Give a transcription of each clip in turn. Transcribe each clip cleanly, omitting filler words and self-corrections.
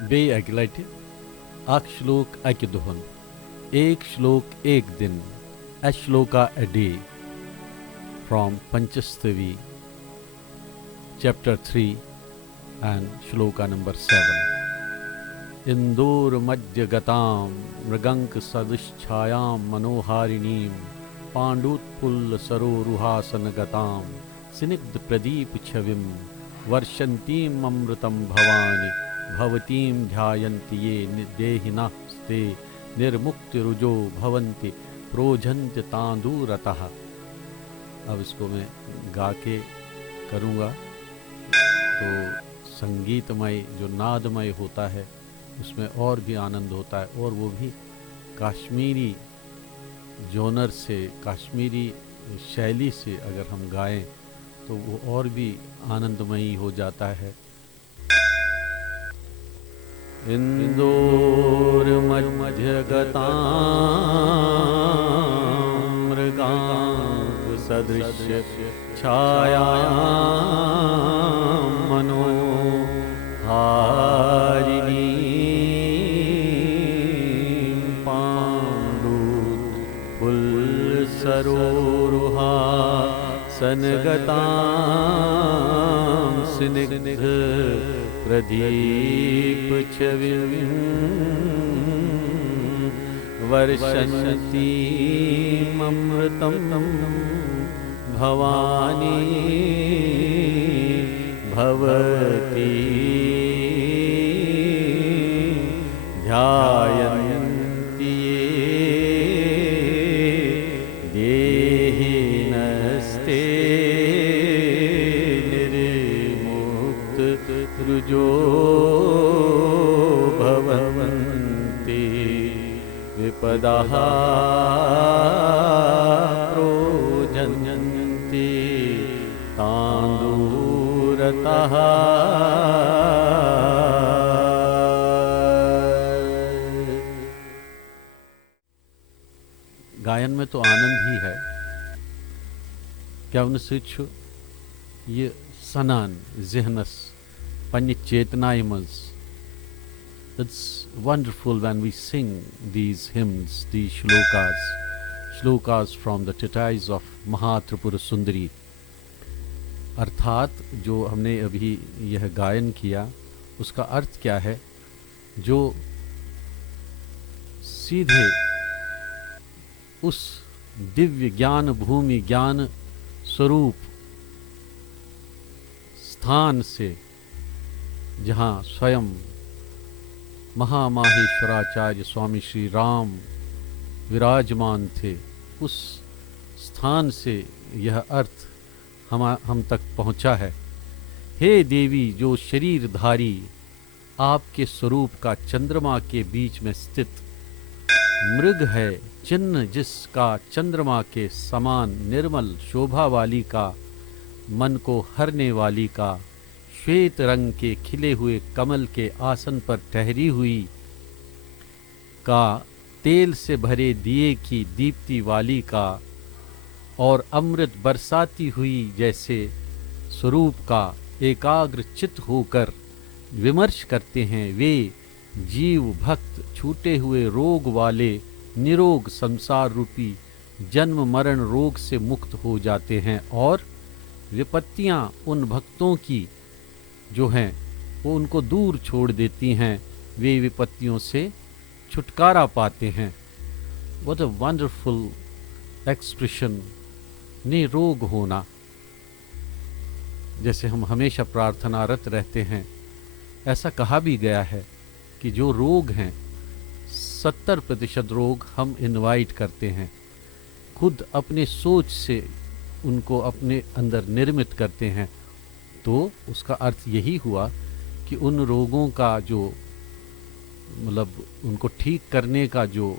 बेय अकि लटि अख श्लोक अकि दुहन एक श्लोक एक दिन a shloka a day from Panchasthavi chapter 3 and shloka number 7 Indur madhya gatam mrigank sadishchayam manoharineem pandutpull saroruhasan gatam sinigd pradeep chavim varshantim amritam bhavani भवतीम ध्यायन्ति ये देहिनः स्ते निर्मुक्ति रुजो भवन्ति प्रोजन्त तांदूरतः। अब इसको मैं गा के करूँगा तो संगीतमय जो नादमय होता है उसमें और भी आनंद होता है, और वो भी काश्मीरी जोनर से, काश्मीरी शैली से अगर हम गाएं तो वो और भी आनंदमयी हो जाता है। इंदोर मध्य गतां मृगांक सदृश्य छायां मनोहारिणीं पाण्डुपुल्सरोरुहासनगतां स्निग्ध प्रदीप छविं वर्षन्तीममृतं भवानी भवती ध्यायन्ति ये देहिनस्ते निर्मुक्त रुजो भवन्ति विपदः प्रोजन्ति तांदूरतः। गायन में तो आनंद ही है। क्या उनसिछु ये सनान ज़हनस पन्नि चेतनाय मंज। It's wonderful when we sing these hymns, these shlokas from the treatise of Mahatripura Sundari। अर्थात जो हमने अभी यह गायन किया उसका अर्थ क्या है? जो सीधे उस दिव्य ज्ञान भूमि ज्ञान स्वरूप स्थान से जहाँ स्वयं महामाहेश्वराचार्य स्वामी श्री राम विराजमान थे, उस स्थान से यह अर्थ हम तक पहुँचा है। हे देवी, जो शरीरधारी आपके स्वरूप का चंद्रमा के बीच में स्थित मृग है, चिन्ह जिसका चंद्रमा के समान निर्मल शोभा वाली का, मन को हरने वाली का, श्वेत रंग के खिले हुए कमल के आसन पर ठहरी हुई का, तेल से भरे दिए की दीप्ति वाली का, और अमृत बरसाती हुई जैसे स्वरूप का एकाग्र चित्त होकर विमर्श करते हैं वे जीव भक्त छूटे हुए रोग वाले निरोग संसार रूपी जन्म मरण रोग से मुक्त हो जाते हैं, और विपत्तियां उन भक्तों की जो हैं वो उनको दूर छोड़ देती हैं, वे विपत्तियों से छुटकारा पाते हैं। What a wonderful expression, निरोग होना। जैसे हम हमेशा प्रार्थनारत रहते हैं, ऐसा कहा भी गया है कि जो रोग हैं 70% रोग हम इनवाइट करते हैं, खुद अपने सोच से उनको अपने अंदर निर्मित करते हैं। तो उसका अर्थ यही हुआ कि उन रोगों का जो मतलब उनको ठीक करने का जो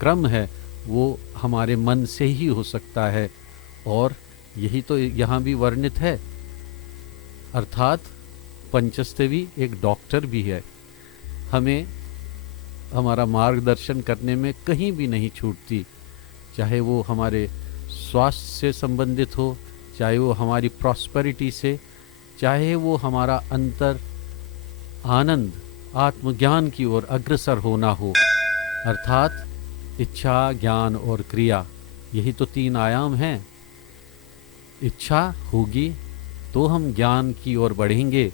क्रम है वो हमारे मन से ही हो सकता है, और यही तो यहाँ भी वर्णित है। अर्थात पंचस्तवी एक डॉक्टर भी है, हमें हमारा मार्गदर्शन करने में कहीं भी नहीं छूटती, चाहे वो हमारे स्वास्थ्य से संबंधित हो, चाहे वो हमारी प्रॉस्पेरिटी से, चाहे वो हमारा अंतर आनंद आत्मज्ञान की ओर अग्रसर होना हो, अर्थात इच्छा, ज्ञान और क्रिया, यही तो 3 आयाम हैं। इच्छा होगी तो हम ज्ञान की ओर बढ़ेंगे,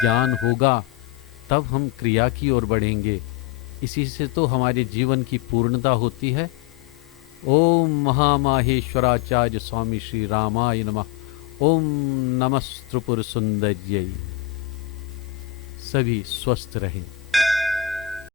ज्ञान होगा तब हम क्रिया की ओर बढ़ेंगे। इसी से तो हमारे जीवन की पूर्णता होती है। ओम महामाहेश्वराचार्य स्वामी श्री रामाय नमः। ओम नमः त्रिपुर सुंदर्यै। सभी स्वस्थ रहें।